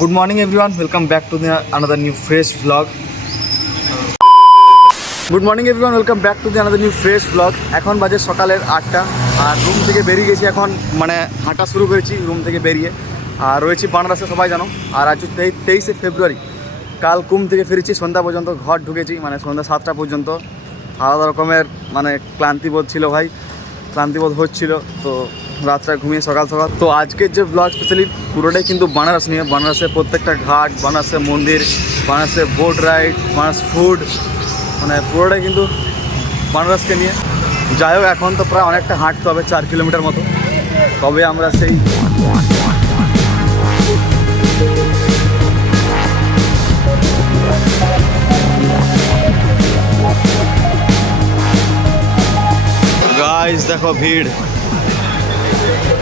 Good morning everyone, welcome back to another new fresh vlog. Good morning everyone, welcome back to another new fresh vlog. এখন বাজে সকালের 8টা আর room থেকে বেরিয়ে গেছি, এখন মানে হাঁটা শুরু করেছি রুম থেকে বেরিয়ে। আর রয়েছি বানারসে, সবাই জানো। আর আজ 23শে ফেব্রুয়ারি, কাল কুম থেকে ফিরেছি, সন্ধ্যা পর্যন্ত ঘর ঢুকেছি, মানে সন্ধ্যা 7টা পর্যন্ত। আলাদা রকমের মানে ক্লান্তিবোধ ছিল ভাই, ক্লান্তিবোধ হচ্ছিল। তো রাতটা ঘুমিয়ে সকাল তো আজকের যে ব্লগ স্পেশালি পুরোটাই কিন্তু বানারস নিয়ে। বানারসের প্রত্যেকটা ঘাট, বানারসের মন্দির, বানারসের বোট রাইড, বানারস ফুড, মানে পুরোটাই কিন্তু বানারসকে নিয়ে। যাই হোক, এখন তো প্রায় অনেকটা হাঁটতে হবে, 4 কিলোমিটার মতো, তবে আমরা সেই গাইস দেখো ভিড়।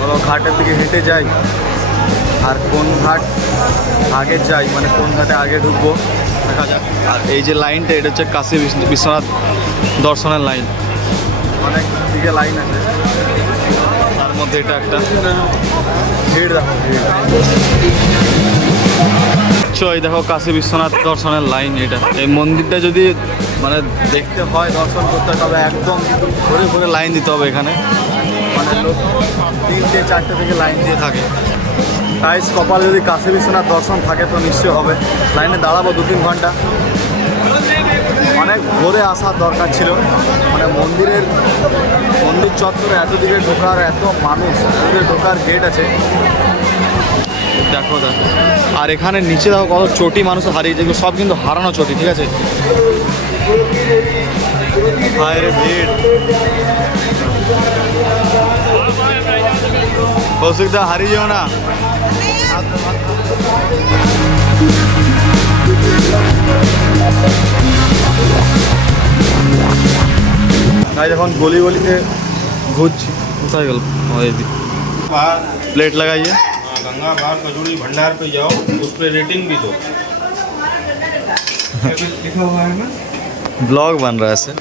বলো ঘাটের দিকে হেঁটে যাই আর কোন ঘাট আগে যাই, মানে কোন ঘাটে আগে ঢুকবো দেখা যাক। আর এই যে লাইনটা, এটা হচ্ছে কাশী বিশ্বনাথ দর্শনের লাইন। অনেক দিকে লাইন আছে, তার মধ্যে এটা একটা ভিড়। দেখো ভিড়, এই দেখো কাশী বিশ্বনাথ দর্শনের লাইন। এটা এই মন্দিরটা যদি মানে দেখতে হয়, দর্শন করতে হয়, তবে একদম ঘুরে ঘুরে লাইন দিতে হবে এখানে। মানে লোক 3-4টে থেকে লাইন দিয়ে থাকে। তাই কপালে যদি কাশী বিশ্বনাথ দর্শন থাকে তো নিশ্চয়ই হবে। লাইনে দাঁড়াবো 2-3 ঘন্টা। অনেক ভোরে আসার দরকার ছিল, মানে মন্দির চত্বরে এত দিকে ঢোকার, এত মানুষ, এত ঢোকার গেট আছে। দেখো দেখো, আর এখানে নিচে দেখো কত চটি মানুষ হারিয়ে, যেগুলো সব কিন্তু হারানো চটি, ঠিক আছে। বাইরে ভিড়, কৌশিকদা হারিয়ে যাও না। তাই যখন গলি গলিতে ঘুরছি, কোথায় গেল प्लेट लगाइए। गंगा बाहर कचौड़ी भंडार पे जाओ, उस पर रेटिंग भी दो। लिखा हुआ है ना, ब्लॉग बन रहा है ऐसे।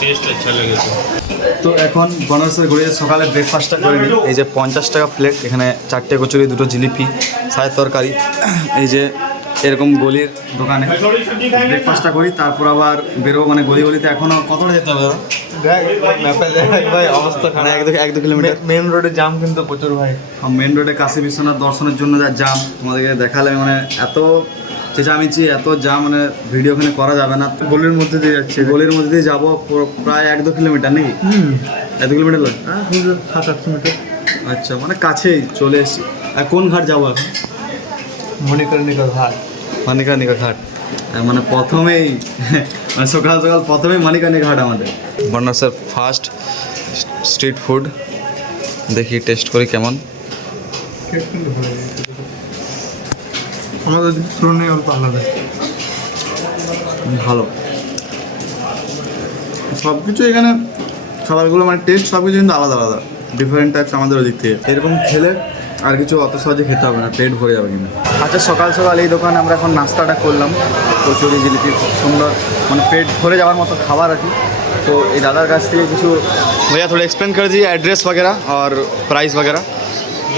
टेस्ट अच्छा लगे তো এখন বানারসের ঘুরে সকালে ব্রেকফাস্টটা করে নিই। এই যে 50 টাকা প্লেট, এখানে 4টে কচুরি, 2টো জিলিপি, সাথে তরকারি। এই যে এরকম গলির দোকানে ব্রেকফাস্টটা করি, তারপর আবার বেরোবো। মানে গলিতে এখনও কতটা যেতে হবে ভাই? অবস্থা খারাপ, 1-2 কিলোমিটার। মেন রোডে জাম কিন্তু প্রচুর ভাই। মেন রোডে কাশী বিশ্বনাথ দর্শনের জন্য যা জাম তোমাদেরকে দেখালে, মানে এত চেঁচামেচি, এত জাম, মানে ভিডিও ওখানে করা যাবে না। গলির মধ্যে দিয়ে যাচ্ছে, গলির মধ্যে দিয়ে যাবো প্রায় 1-2 কিলোমিটার নাকি? 1-2 কিলোমিটার লাগে, 7-8 মিটার। আচ্ছা, মানে কাছেই চলে এসেছি। আর কোন ঘাট যাবো এখন? মণিকর্ণিকা ঘাট। মণিকর্ণিকা ঘাট, মানে প্রথমেই মানে সকাল প্রথমেই মণিকর্ণিকা ঘাট আমাদের। বানারসের ফার্স্ট স্ট্রিট ফুড, দেখি টেস্ট করি কেমন। আমাদের তুলনায় অল্প আলাদা, ভালো সব কিছু। এখানে খাবারগুলো মানে টেস্ট সব কিছু কিন্তু আলাদা আলাদা, ডিফারেন্ট টাইপস আমাদের ওদিক থেকে। এরকম খেলে আর কিছু অত সহজে খেতে হবে না, পেট ভরে যাবে কিন্তু। আচ্ছা, সকাল এই দোকানে আমরা এখন নাস্তাটা করলাম, কচুরি জিলিপি, খুব সুন্দর, মানে পেট ভরে যাওয়ার মতো খাবার আর কি। তো এই দাদার কাছ থেকে কিছু भैया थोड़ा एक्सप्लेन कर दीजिए एड्रेस वगैरह और प्राइस वगैरह।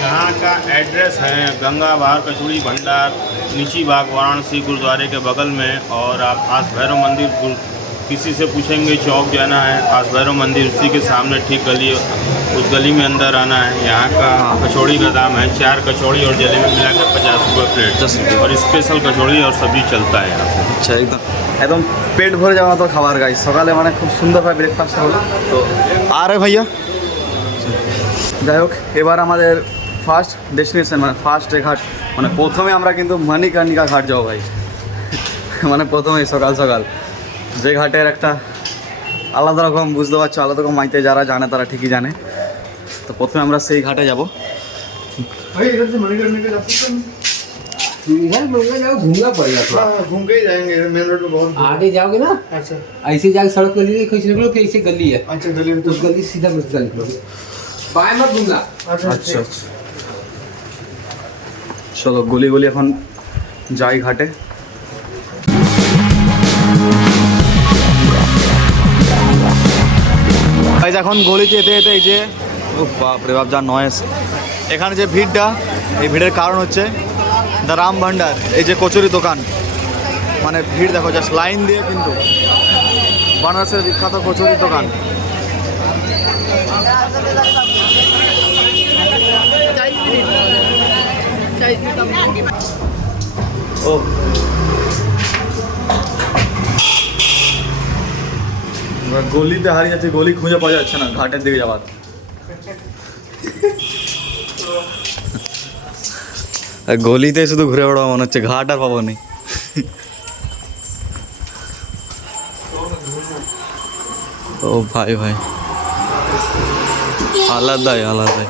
यहाँ का एड्रेस है गंगा बाहर कचौड़ी भंडार, निची बाग, वाराणसी गुरुद्वारे के बगल में। और आप आस भैरव मंदिर, किसी से पूछेंगे चौक जाना है, आस भैरव मंदिर उसी के सामने ठीक गली, उस गली में अंदर आना है। यहाँ का कचौड़ी का दाम है 4 कचौड़ी और जलेबी मिला के 50 रुपये प्लेट, 10 रुपये, और स्पेशल कचौड़ी और सब्जी चलता है यहाँ पे। আচ্ছা, একদম পেট ভরে যাওয়া মতো খাবার গাই সকালে, মানে খুব সুন্দরভাবে ব্রেকফাস্টটা হলো। তো আরে ভাইয়া, যাই হোক, এবার আমাদের ফার্স্ট ডেস্টিনেশন, মানে ফার্স্ট ঘাট, মানে প্রথমে আমরা কিন্তু মণিকর্ণিকা ঘাট যাবো ভাই। মানে প্রথমেই সকাল যে ঘাটের একটা আলাদা রকম, বুঝতে পারছো, আলাদা রকম মাইতে যারা জানে তারা ঠিকই জানে। তো প্রথমে আমরা সেই ঘাটে যাবো। घूमना पड़ेगा थोड़ा। घूम के ही जाएंगे, मेन रोड पे बहुत आगे जाओगे ना, अच्छा ऐसे जाके सड़क गली से निकलो कि ऐसे गली है, अच्छा गली में तो गली सीधा निकलोगे, बाएं मत घूमना। আচ্ছা, চলো গলি এখন যাই ঘাটে। এখন গলিতে যেতে এই যে, ও বাপ রে বাপ, যা নয়েজ, এখানে যে ভিড়টা, এই ভিড়ের কারণ হচ্ছে দ্য রাম ভান্ডার, এই যে কচুরি দোকান। মানে ভিড় দেখো, জাস্ট লাইন দিয়ে কিন্তু বানারসের বিখ্যাত কচুরি দোকান। ও গলিতে হারিয়ে যাচ্ছে, গলি খুঁজে পাওয়া যাচ্ছে না ঘাটের দিকে যাওয়ার। গলিতে শুধু ঘুরে বেড়াবো মনে হচ্ছে, ঘাট আর পাবো নি। ও ভাই ভাই, আলাদাই আলাদাই।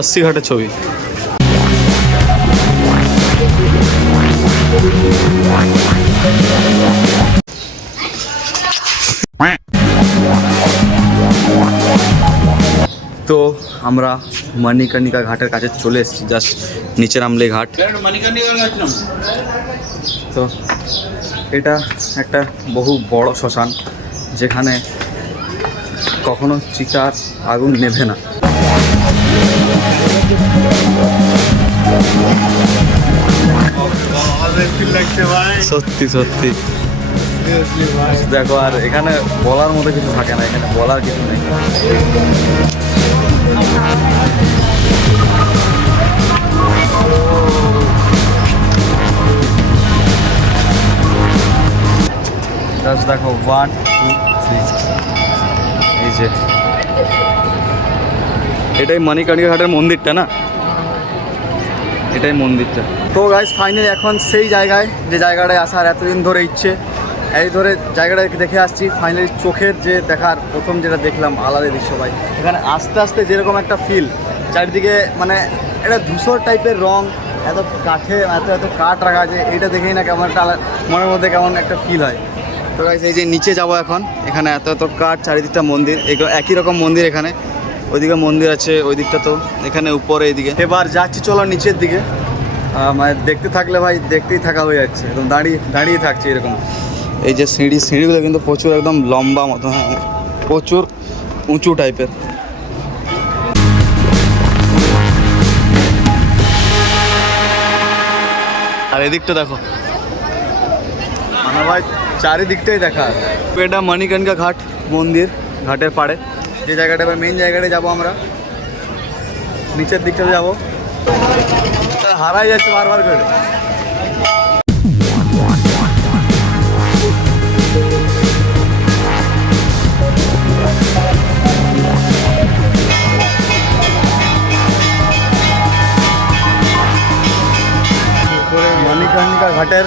अस्सी घाटेর ছবি। তো আমরা মণিকর্ণিকা ঘাটের কাছে চলে এসেছি, জাস্ট নিচে নামলে ঘাট। তো এটা একটা বহু বড় শ্মশান, যেখানে কখনো চিতার আগুন নেভে না। সত্যি সত্যি দেখো, আর এখানে বলার মতো কিছু থাকে না, এখানে বলার কিছু নেই। দেখো 1 2 3, এই যে এটাই মণিকর্ণিকা ঘাটের মন্দিরটা না, এটাই মন্দিরটা। তো গাইস ফাইনালি এখন সেই জায়গায়, যে জায়গাটায় আসার এতদিন ধরে ইচ্ছে, এই ধরে জায়গাটা দেখে আসছি। ফাইনালি চোখের যে দেখার প্রথম যেটা দেখলাম, আলাদা দৃশ্য ভাই। এখানে আস্তে আস্তে যেরকম একটা ফিল চারিদিকে, মানে এটা ধূসর টাইপের রং, এত কাঠে এত কাঠ রাখা আছে, এটা দেখেই না কেমন একটা মনের মধ্যে কেমন একটা ফিল হয়। তো গাইস এই যে নিচে যাবো এখন, এখানে এত কাঠ, চারিদিকটা মন্দির, এগুলো একই রকম মন্দির। এখানে ওইদিকে মন্দির আছে, ওই দিকটা তো, এখানে উপরে এইদিকে। এবার যাচ্ছি চলো নিচের দিকে। মানে দেখতে থাকলে ভাই দেখতেই থাকা হয়ে যাচ্ছে, একদম দাঁড়িয়ে থাকছে এরকম। এই যে সিঁড়িগুলো কিন্তু প্রচুর একদম লম্বা মতো, হ্যাঁ প্রচুর উঁচু টাইপের। আর এদিকটা দেখো, মানে ভাই চারিদিকটাই দেখা। এটা মণিকর্ণিকা ঘাট মন্দির, ঘাটের পাড়ে যে জায়গাটা, এবার মেন জায়গাটায় যাবো আমরা, নিচের দিকটাতে যাবো। হারাই যাচ্ছে বারবার করে। মণিকর্ণিকা ঘাটের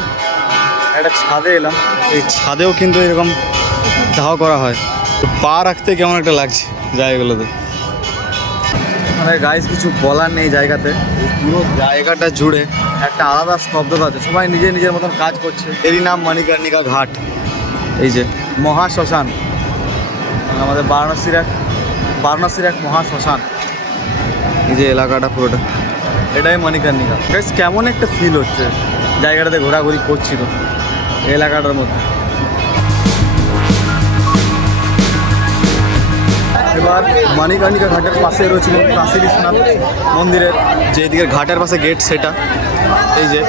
একটা ছাদে এলাম, এই ছাদেও কিন্তু এরকম দাহ করা হয়। পা রাখতে কেমন একটা লাগছে জায়গাগুলোতে। মানে গাইস কিছু বলার নেই জায়গাতে, পুরো জায়গাটা জুড়ে একটা আলাদা স্তব্ধতা আছে, সবাই নিজের নিজের মতন কাজ করছে। এরই নাম মণিকর্ণিকা ঘাট। এই যে মহা শ্মশান, আমাদের বারাণসীর এক মহা শ্মশান। এই যে এলাকাটা পুরোটা, এটাই মণিকর্ণিকা। গাইস কেমন একটা ফিল হচ্ছে জায়গাটাতে ঘোরাঘুরি করছি তো এলাকাটার মধ্যে। এবার মণিকর্ণিকা ঘাটের পাশে রয়েছে কাশী বিশ্বনাথ মন্দিরের, যে এদিকের ঘাটের পাশে গেট সেটা, এই যে।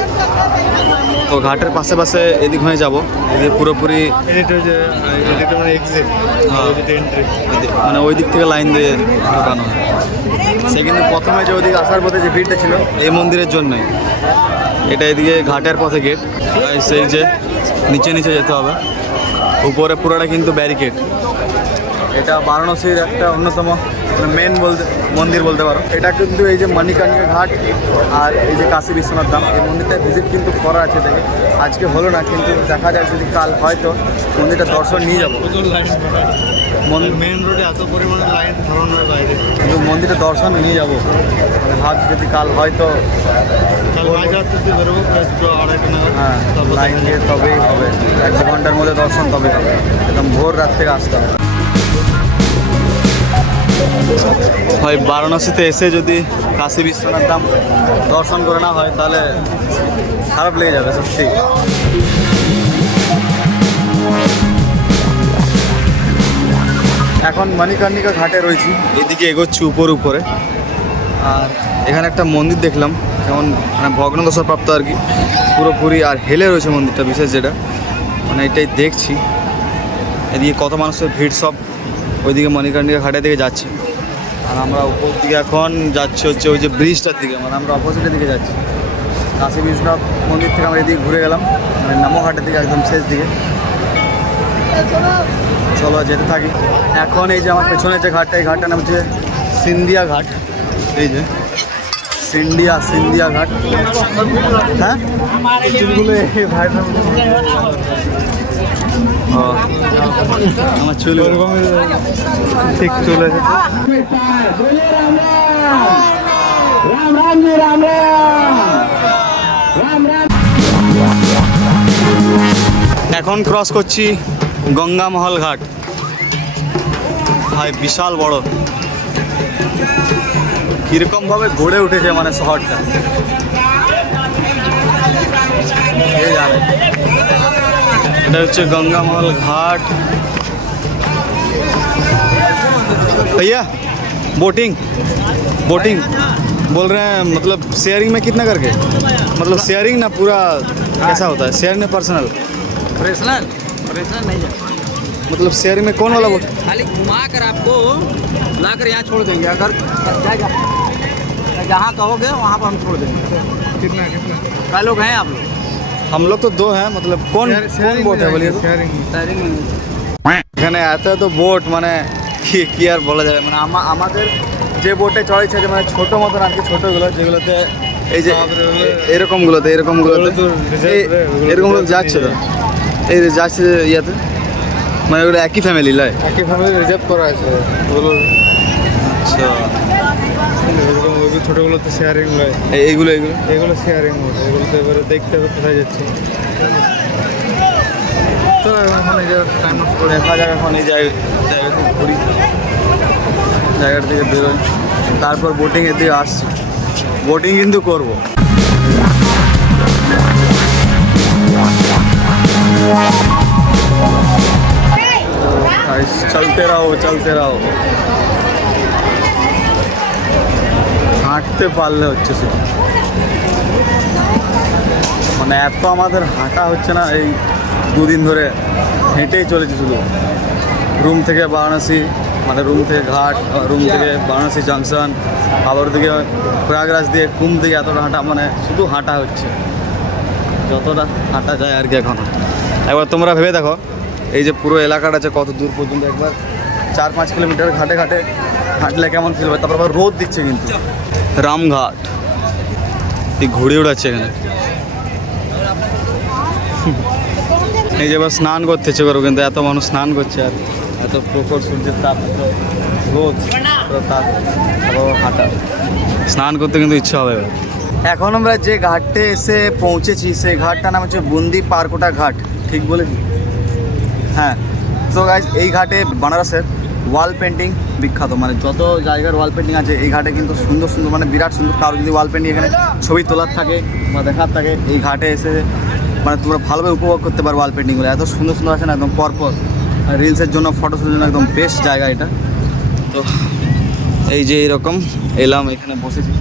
তো ঘাটের পাশে পাশে এদিক হয়ে যাবো, এদিকে পুরোপুরি মানে ওই দিক থেকে লাইন দিয়ে ঢোকানো হয়। সে কিন্তু প্রথমে যে ওইদিকে আসার পথে যে ভিড়টা ছিল এই মন্দিরের জন্যই। এটা এদিকে ঘাটের পথে গেট, সেই যে নিচে যেতে হবে, উপরে পুরোটা কিন্তু ব্যারিকেড। এটা বারাণসীর একটা অন্যতম মেন মন্দির বলতে পারো। এটা কিন্তু এই যে মণিকর্ণিকা ঘাট আর এই যে কাশী বিশ্বনাথ ধাম, এই মন্দিরটা ভিজিট কিন্তু করা আছে দেখে। আজকে হলো না, কিন্তু দেখা যায় যদি কাল হয়তো মন্দিরটা দর্শন নিয়ে যাবো। মেন রোডে এত পরিমাণে লাইন ধরানোর বাইরে, কিন্তু মন্দিরটা দর্শন নিয়ে যাবো, মানে ভাবছি যদি কাল হয়তো বেরোবো প্রায় 2-2:30 নাগাদ। হ্যাঁ লাইন দিয়ে তবেই হবে, 1 ঘন্টার মধ্যে দর্শন তবে হবে, একদম ভোর রাত থেকে আসতে হবে। হয় বারাণসীতে এসে যদি কাশী বিশ্বনাথ ধাম দর্শন করে না হয় তাহলে খারাপ লেগে যাবে সত্যি। এখন মণিকর্ণিকা ঘাটে রয়েছি, এদিকে এগোচ্ছি উপরে। আর এখানে একটা মন্দির দেখলাম, যেমন মানে ভগ্নদশাপ্রাপ্ত আর কি পুরোপুরি, আর হেলে রয়েছে মন্দিরটা বিশেষ, যেটা মানে এটাই দেখছি। এদিকে কত মানুষের ভিড়, সব ওইদিকে মণিকর্ণিকা ঘাটের দিকে যাচ্ছে। আর আমরা উপর দিকে এখন যাচ্ছি হচ্ছে ওই যে ব্রিজটার দিকে, মানে আমরা অপোজিটের দিকে যাচ্ছি। কাশী বিশ্বনাথ মন্দির থেকে আমরা এদিকে ঘুরে গেলাম, মানে নামো ঘাটের দিকে একদম শেষ দিকে। চলো যেতে থাকি। এখন এই যে আমার পেছনে যে ঘাটটা, এই ঘাটটার নাম হচ্ছে সিন্ধিয়া ঘাট। এই যে সিন্ধিয়া ঘাট। হ্যাঁ চুলগুলো আমার চুল ঠিক চুল আছে। এখন ক্রস করছি গঙ্গামহল ঘাট। ভাই বিশাল বড়, কিরকম ভাবে গড়ে উঠেছে মানে শহরটা, কে জানে। এটা হচ্ছে गंगामहल घाट। भैया बोटिंग बोल रहे हैं, मतलब शेयरिंग में कितना करके, मतलब शेयरिंग ना पूरा कैसा होता है? शेयरिंग में पर्सनल नहीं है, मतलब शेयरिंग में कौन वाला बोट? खाली घुमा कर आपको लाकर यहाँ छोड़ देंगे। अगर जहाँ कहोगे वहाँ पर हम छोड़ देंगे। कितना कई लोग हैं आप लोग? हम लोग तो दो हैं, मतलब कौन बोट है बोलिए तो? शेयरिंग में এখানে এত বোট, মানে কি আর বলা যাবে, মানে আমাদের যে বোটে চড়েছে যে মানে ছোটো মতন আর কি, ছোটোগুলো যেগুলোতে এই যে এরকমগুলোতে যাচ্ছে তো, এই যে যাচ্ছে ইয়াতে, মানে ওগুলো একই ফ্যামিলি লয়, একই ফ্যামিলি রিজার্ভ করা আছে ওগুলো। আচ্ছা এরকম ওই ছোটোগুলো তো শেয়ারিং নয়, এইগুলো এগুলো শেয়ারিং মোড। এগুলো তো এবারে দেখতে হবে কোথায় যাচ্ছে। তো এখন এই জায়গাটা টাইম নষ্ট করে দেখা যাক। এখন এই জায়গাটা ঘুরি, জায়গাটা থেকে বেরোই, তারপর বোটিংয়ের দিকে আসছি। বোটিং কিন্তু করবো। চলতে রাও। হাঁটতে পারলে হচ্ছে সেটা, মানে এত আমাদের হাঁটা হচ্ছে না, এই দুদিন ধরে হেঁটেই চলেছি শুধু। রুম থেকে বারাণসী, মানে রুম থেকে ঘাট, রুম থেকে বারাণসী জাংশন, আবার ওদিকে প্রয়াগরাজ দিয়ে কুম্ভ দিকে এতটা হাঁটা, মানে শুধু হাঁটা হচ্ছে, যতটা হাঁটা যায় আর কি। এখন একবার তোমরা ভেবে দেখো, এই যে পুরো এলাকাটা আছে কত দূর পর্যন্ত, একবার 4-5 কিলোমিটার ঘাটে হাঁটলে কেমন ফিল হবে। তারপর আবার রোদ দিচ্ছে কিন্তু। রামঘাট, এই ঘুড়ি উড়াচ্ছে এখানে। এই যে এবার স্নান করতে ইচ্ছে করবো, কিন্তু এত মানুষ স্নান করছে, আর এত প্রখর সূর্যের তাপ, রোদ তাপ, হাঁটা, স্নান করতে কিন্তু ইচ্ছা হবে। এখন আমরা যে ঘাটে এসে পৌঁছেছি, সেই ঘাটটার নাম হচ্ছে বুন্দি পারকোটা ঘাট, ঠিক বলেছি? হ্যাঁ। তো গাইজ, এই ঘাটে বানারসের ওয়াল পেন্টিং বিখ্যাত, মানে যত জায়গার ওয়াল পেন্টিং আছে এই ঘাটে কিন্তু সুন্দর সুন্দর, মানে বিরাট সুন্দর। কারো যদি ওয়াল পেন্টিং এখানে ছবি তোলার থাকে বা দেখার থাকে, এই ঘাটে এসে মানে তোমরা ভালোভাবে উপভোগ করতে পারো ওয়াল পেন্টিংগুলো। এত সুন্দর সুন্দর আছে না, একদম পরপর। রিলসের জন্য, ফটোশ্যুটের জন্য একদম বেস্ট জায়গা এটা। তো এই যে এইরকম এলাম, এখানে বসেছি।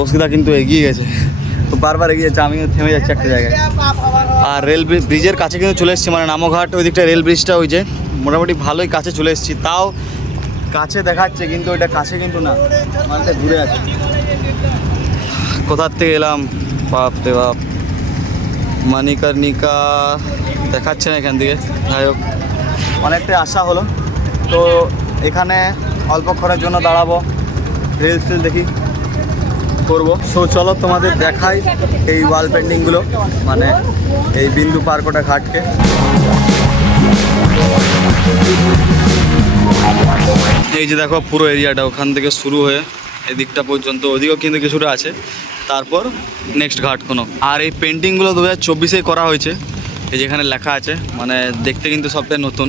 অসুবিধা কিন্তু এগিয়ে গেছে, তো বারবার এগিয়ে যাচ্ছে, আমিও থেমে যাচ্ছি একটা জায়গায়। আর রেল ব্রিজের কাছে কিন্তু চলে এসেছি, মানে নামোঘাট ওই দিকটা রেল ব্রিজটা, ওই যে মোটামুটি ভালোই কাছে চলে এসেছি। তাও কাছে দেখাচ্ছে কিন্তু ওইটা কাছে কিন্তু না, মানে ঘুরে আছে। কোথার থেকে এলাম, বাপ রে বাপ, মণিকর্ণিকা দেখাচ্ছে না এখান থেকে। যাই হোক, অনেকটাই আশা হলো। তো এখানে অল্পক্ষণের জন্য দাঁড়াবো, রিলস দেখি করবো। সো চলো তোমাদের দেখাই এই ওয়াল পেন্টিংগুলো, মানে এই বিন্দু পারকোটা ঘাটকে। এই যে দেখো পুরো এরিয়াটা, ওখান থেকে শুরু হয়ে এদিকটা পর্যন্ত, ওদিকেও কিন্তু কিছুটা আছে, তারপর নেক্সট ঘাট কোনো। আর এই পেন্টিংগুলো 2024-এ করা হয়েছে, এই যেখানে লেখা আছে, মানে দেখতে কিন্তু সবটাই নতুন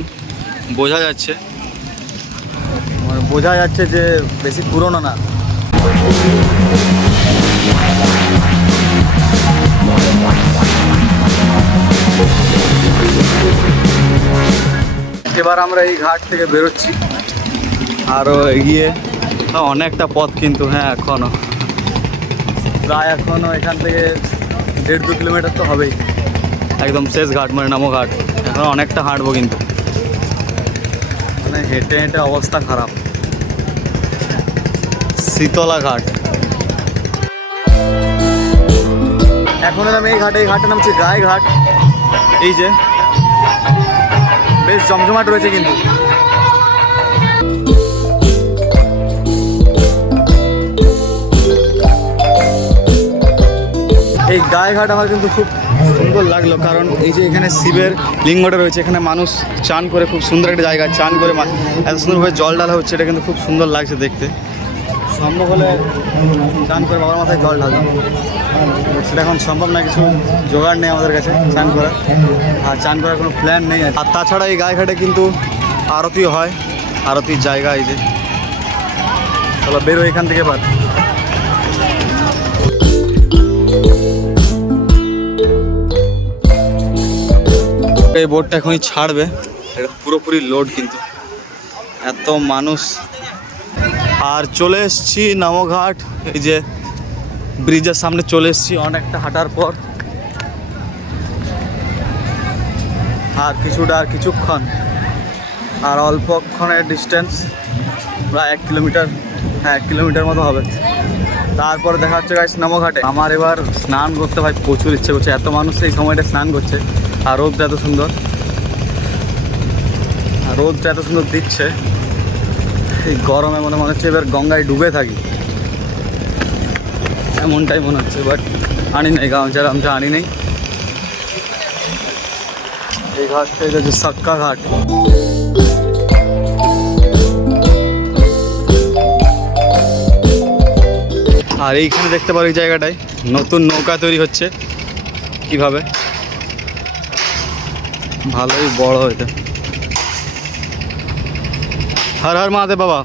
বোঝা যাচ্ছে, মানে বোঝা যাচ্ছে যে বেশি পুরনো না। এবার আমরা এই ঘাট থেকে বেরোচ্ছি, আরও এগিয়ে অনেকটা পথ কিন্তু, হ্যাঁ এখনও প্রায় এখান থেকে 1.5-2 কিলোমিটার তো হবেই, একদম শেষ ঘাট মানে নামো ঘাট। এখন অনেকটা হাঁটবো কিন্তু, মানে হেঁটে হেঁটে অবস্থা খারাপ। শীতলা ঘাট। এখন আমি এই ঘাটের নাম হচ্ছে গায়ে ঘাট। এই যে বেশ জমজমাট রয়েছে কিন্তু। এই গায়ে ঘাট আমার কিন্তু খুব সুন্দর লাগলো, কারণ এই যে এখানে শিবের লিঙ্গটা রয়েছে, এখানে মানুষ চান করে, খুব সুন্দর একটা জায়গা, চান করে এত সুন্দরভাবে জল ঢালা হচ্ছে, এটা কিন্তু খুব সুন্দর লাগছে দেখতে। সম্ভব হলে চান করে বাবার মাথায় জল ঢালতাম, সেটা এখন সম্ভব না, কিছু জোগাড় নেই আমাদের কাছে চান করার, আর চান করার কোনো প্ল্যান নেই। আর তাছাড়া এই গায়ে ঘাটে কিন্তু আরতিও হয়, আরতির জায়গা এই যে। চলো বেরো এখান থেকে এবার। এই বোটটা এখনই ছাড়বে, এটা পুরোপুরি লোড কিন্তু, এত মানুষ। আর চলে এসছি নামোঘাট, এই যে ব্রিজের সামনে চলে এসছি অনেকটা হাঁটার পর। আর কিছুক্ষণ, আর অল্পক্ষণের ডিস্টেন্স, প্রায় 1 কিলোমিটার, হ্যাঁ 1 কিলোমিটার মতো হবে। তারপরে দেখা হচ্ছে গাইস নামোঘাটে। আমার এবার স্নান করতে ভাই প্রচুর ইচ্ছে করছে, এত মানুষ এই সময়টা স্নান করছে, আর রোদটা এত সুন্দর, দিচ্ছে। এই গরমে মনে হচ্ছে এবার গঙ্গায় ডুবে থাকি, এমনটাই মনে হচ্ছে। বাট আনি নেই, গামছা আনি নেই। এই ঘাটটা এটা হচ্ছে সাক্কা ঘাট। আর এইখানে দেখতে পারো এই জায়গাটায় নতুন নৌকা তৈরি হচ্ছে, কিভাবে ভালোই বড় এটা। হর হর মহাদেব বাবা।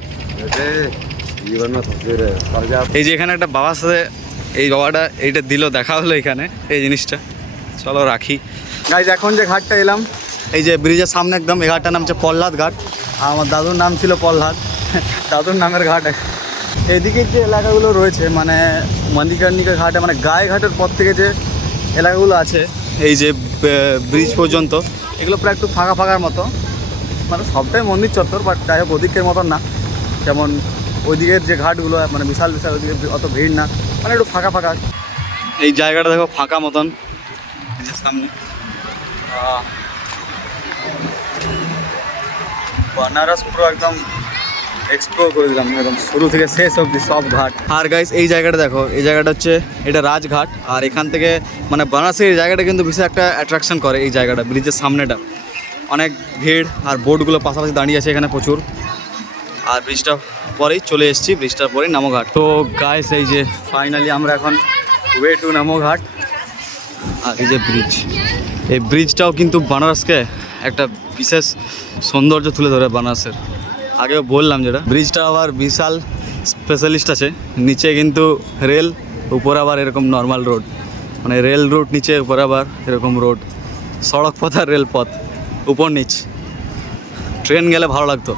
এই যে এখানে একটা বাবার সাথে এই বাবাটা এইটা দিল, দেখা হলো এখানে এই জিনিসটা। চলো রাখি গাইজ। এখন যে ঘাটটা এলাম, এই যে ব্রিজের সামনে একদম, এই ঘাটটার নাম হচ্ছে পল্লাদ ঘাট। আর আমার দাদুর নাম ছিল পল্লাদ, দাদুর নামের ঘাট। এদিকে যে এলাকাগুলো রয়েছে মানে মন্দিরকার্নিকা ঘাটে, মানে গায়ে ঘাটের পর থেকে যে এলাকাগুলো আছে এই যে ব্রিজ পর্যন্ত, এগুলো প্রায় একটু ফাঁকার মতো, মানে সবটাই মন্দির চত্বর, বাট যাই হোক ওদিকের মতন না। যেমন ওইদিকের যে ঘাটগুলো মানে বিশাল ওইদিকে অত ভিড় না, মানে একটু ফাঁকা। এই জায়গাটা দেখো ফাঁকা মতন, সামনে বানারস পুরো একদম এক্সপ্লোর করে দিলাম, একদম শুরু থেকে শেষ অবধি সব ঘাট। আর গাইস এই জায়গাটা দেখো, এই জায়গাটা হচ্ছে এটা রাজঘাট। আর এখান থেকে মানে বানারসের এই জায়গাটা কিন্তু বিশেষ একটা অ্যাট্রাকশন করে, এই জায়গাটা ব্রিজের সামনেটা অনেক ভিড়, আর বোটগুলো পাশাপাশি দাঁড়িয়ে আছে এখানে প্রচুর। আর ব্রিজটা পরেই চলে এসেছি, ব্রিজটার পরেই নামোঘাট। তো গাইস এই যে ফাইনালি আমরা এখন ওয়ে টু নামোঘাট। আর এই যে ব্রিজ, এই ব্রিজটাও কিন্তু বানারসকে একটা বিশেষ সৌন্দর্য তুলে ধরে বানারসের। আগেও বললাম যেটা, ব্রিজটা আবার বিশাল স্পেশালিস্ট আছে, নিচে কিন্তু রেল, উপরে আবার এরকম নর্মাল রোড, মানে রেল রুট নিচে, উপরে আবার এরকম রোড, সড়ক পথ আর রেলপথ, উপর নিচ। ট্রেন গেলে ভালো লাগতো।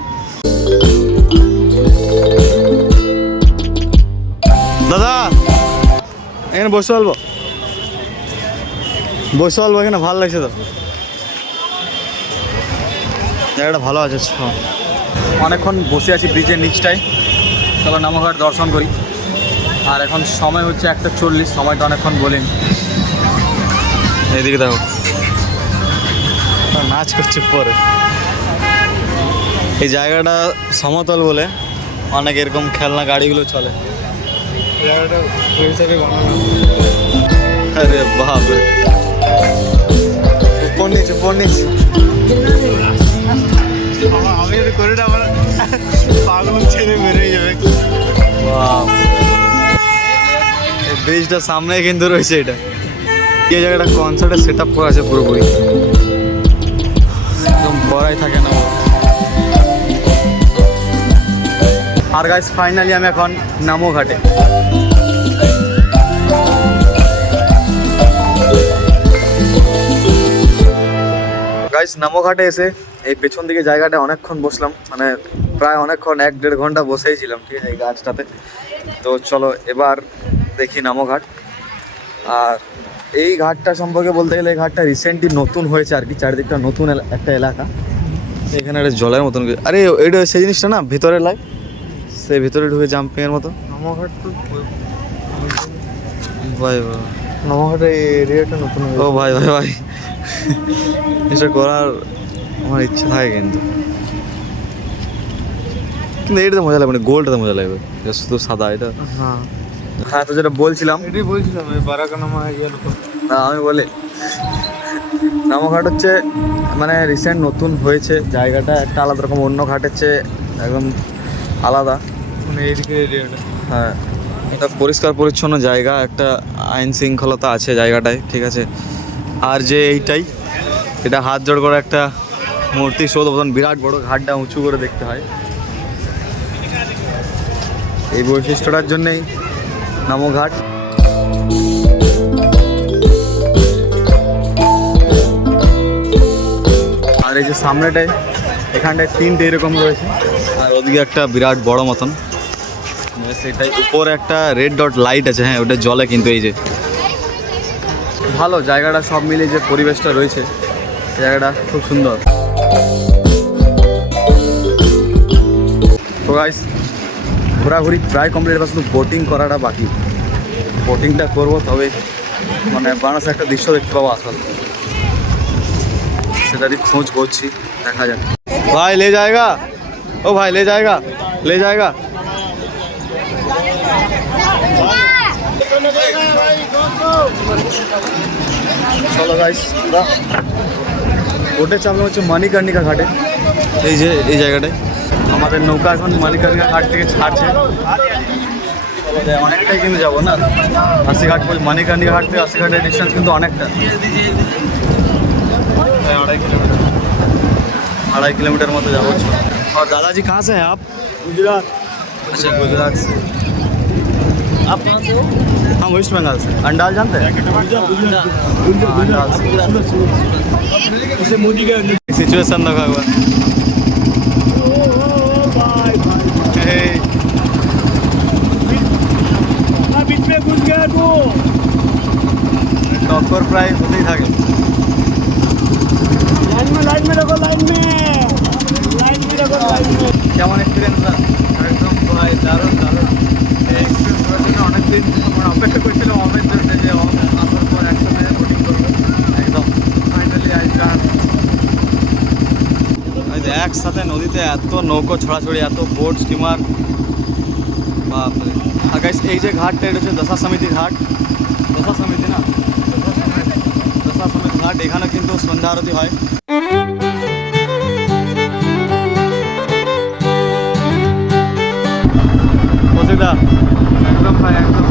দাদা এখানে বসে বলবো, এখানে ভালো লাগছে তো, জায়গাটা ভালো আছে। অনেকক্ষণ বসে আছি ব্রিজের নিচটায়, চলো নামোঘাট দর্শন করি। আর এখন সময় হচ্ছে 1:40, সময়টা অনেকক্ষণ বলিনি। এইদিকে দেখো নাচ করছে পরে। এই জায়গাটা সমতল বলে অনেক এরকম খেলনা গাড়িগুলো চলে। আরে বাপরে, উপর নিচে আমি করে আমার পাগল ছেড়ে বেরিয়ে যাবে। এই ব্রিজটার সামনে কিন্তু রয়েছে এটা, এই জায়গাটা কনসার্টের সেট আপ করা আছে পুরোপুরি, একদম বড়াই থাকে না। আর গাইস ফাইনালি আমি এখন নামো ঘাটে। গাইস নামো ঘাটে এসে এই পেছন দিকে জায়গাটা অনেকক্ষণ বসলাম, মানে প্রায় অনেকক্ষণ 1-1.5 ঘন্টা বসেই ছিলাম, ঠিক আছে, এই গাছটাতে। তো চলো এবার দেখি নামো ঘাট। আর এই ঘাটটা সম্পর্কে বলতে গেলে এই ঘাটটা রিসেন্টলি নতুন হয়েছে আর কি, চারিদিকটা নতুন একটা এলাকা। এখানে একটা জলের মতন, আরে এটা সেই জিনিসটা না ভিতরে লাই, সেই ভিতরে ঢুকে জাম্পিংয়ের মতো। নমঘাট তো ভাই ভাই, নমঘাটের এরিয়াটা নতুন ও ভাই ভাই ভাই, এটা করার আমার ইচ্ছা থাকে কিন্তু কিন্তু এটাতে মজা লাগবে না, গোলটাতে মজা লাগবে, এটা শুধু সাদা এটা। হ্যাঁ হ্যাঁ, তো যেটা বলছিলাম, এটাই বলছিলাম এই বারাকানামা ইয়ে লোক। না আমি বলি নামঘাট হচ্ছে মানে রিসেন্ট নতুন হয়েছে, জায়গাটা একটা আলাদা রকম, অন্য ঘাটের চেয়ে একদম আলাদা। মানে এইদিকে এরিয়াটা হ্যাঁ, এটা পরিষ্কার পরিচ্ছন্ন জায়গা, একটা আইন শৃঙ্খলতা আছে জায়গাটায়, ঠিক আছে। আর যে এইটাই, এটা হাত জোড় করে একটা মূর্তি সৌধ মতন, বিরাট বড়, ঘাটটা উঁচু করে দেখতে হয়। এই বৈশিষ্ট্যটার জন্যেই নামো ঘাট। আর এই যে সামনেটায়, এখানটায় 3টে এরকম রয়েছে, আর ওদিকে একটা বিরাট বড় মতন, সেটাই উপরে একটা রেড ডট লাইট আছে। হ্যাঁ, ওটা জলে কিন্তু এই যে ভালো জায়গাটা, সব মিলিয়ে যে পরিবেশটা রয়েছে জায়গাটা খুব সুন্দর। তো গাইস ঘোরাঘুরি প্রায় কমপ্লিট, এবার শুধু বোটিং করাটা বাকি। বোটিংটা করবো তবে মানে বারাণসী একটা দৃশ্য দেখতে পাবো আসল, সেটারই খোঁজ করছি, দেখা যাক। ভাই লে যায়গা, ও ভাই লে যায়গা, লে যায়গা। চলো গাইস, বোটে চাপলাম হচ্ছে মানিকর্ণিকা ঘাটে, এই যে এই জায়গাটায়। আমাদের নৌকা এখন মানিকর্ণিকা ঘাট থেকে ছাড়ছে, অনেকটাই কিন্তু যাবো না, 80 ঘাট, মানিকর্ণিকা ঘাট থেকে 80 ঘাটের ডিস্টেন্স কিন্তু অনেকটা, 2.5 किलोमीटर मत जाओ। और दादाजी कहाँ से हैं आप? गुजरात। अच्छा, गुजरात से। आप कहाँ से हो? हम वेस्ट बंगाल से। अंडाल जानते हैं? अंडाल से। मोदी का सिचुएशन रखा हुआ बीच में घुस गया तो टक्कर प्राय होते ही था। लाइन में रखो, लाइन में रखो, लाइन में। কেমন এক্সপিরিয়েন্স? একদম ভাই দারুণ দারুণ এক্সপিরিয়েন্স করার জন্য অনেকদিন আমরা অপেক্ষা করছিলাম অমের জন্য, যে আসার পর একসাথে বোটিং করবো। একদম ফাইনালি আজ রাত একসাথে নদীতে এত নৌকো ছড়াছড়ি, এত বোট স্টিমার, বাপরে। আর গাইস এই যে ঘাটটা, এটা হচ্ছে দশা সমিতি ঘাট, দশা সমিতি না, দশা সমিতি ঘাট। এখানে কিন্তু সন্ধ্যা আরতি হয়। প্রসিদা একদম ভাই একদম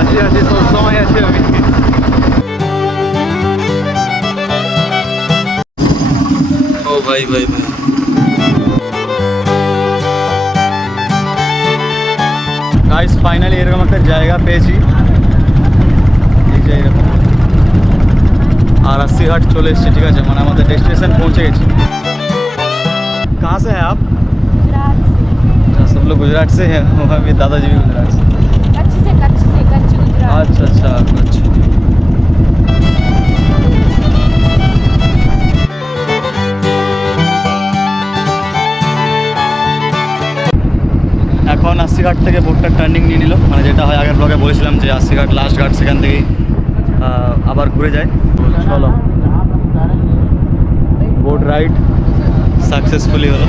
আছি আছি, সব সময় আছি আমি। ও ভাই ভাই ভাই, গাইস ফাইনালি এরকম একটা জায়গা পেয়েছি, এই যে এরকম। আর 80 ঘাট চলে এসেছি, ঠিক আছে, মানে আমাদের ডেস্টিনেশন পৌঁছে গেছি। कहाँ से हैं आप? गुजरात अच्छा, सब लोग गुजरात से हैं, मेरे दादाजी भी गुजरात से। से कच्छ गुजरात। अच्छा अच्छा अच्छा। এখন 80 ঘাট থেকে বোটটা টার্নিং নিয়ে নিল, মানে যেটা হয় আগের ব্লগে বলেছিলাম যে 80 ঘাট লাস্ট ঘাট, সেখান থেকেই আবার ঘুরে যায়। চলো, বোট রাইড সাকসেসফুলি হলো।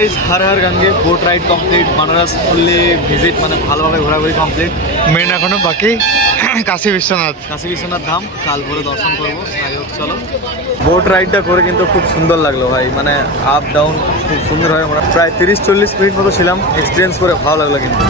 Guys Har Har Gange boat ride complete, Banaras fully visit মানে ভালোভাবে ঘোরাঘুরি কমপ্লিট। মেন এখনো বাকি কাশী বিশ্বনাথ। কাশী বিশ্বনাথ ধাম কাল ভোরে দর্শন করবো। যাই হোক চলো, বোট রাইডটা করে কিন্তু খুব সুন্দর লাগলো ভাই, মানে আপ ডাউন খুব সুন্দর হয়। আমরা প্রায় 30-40 মিনিট মতো ছিলাম, এক্সপিরিয়েন্স করে ভালো লাগলো কিন্তু।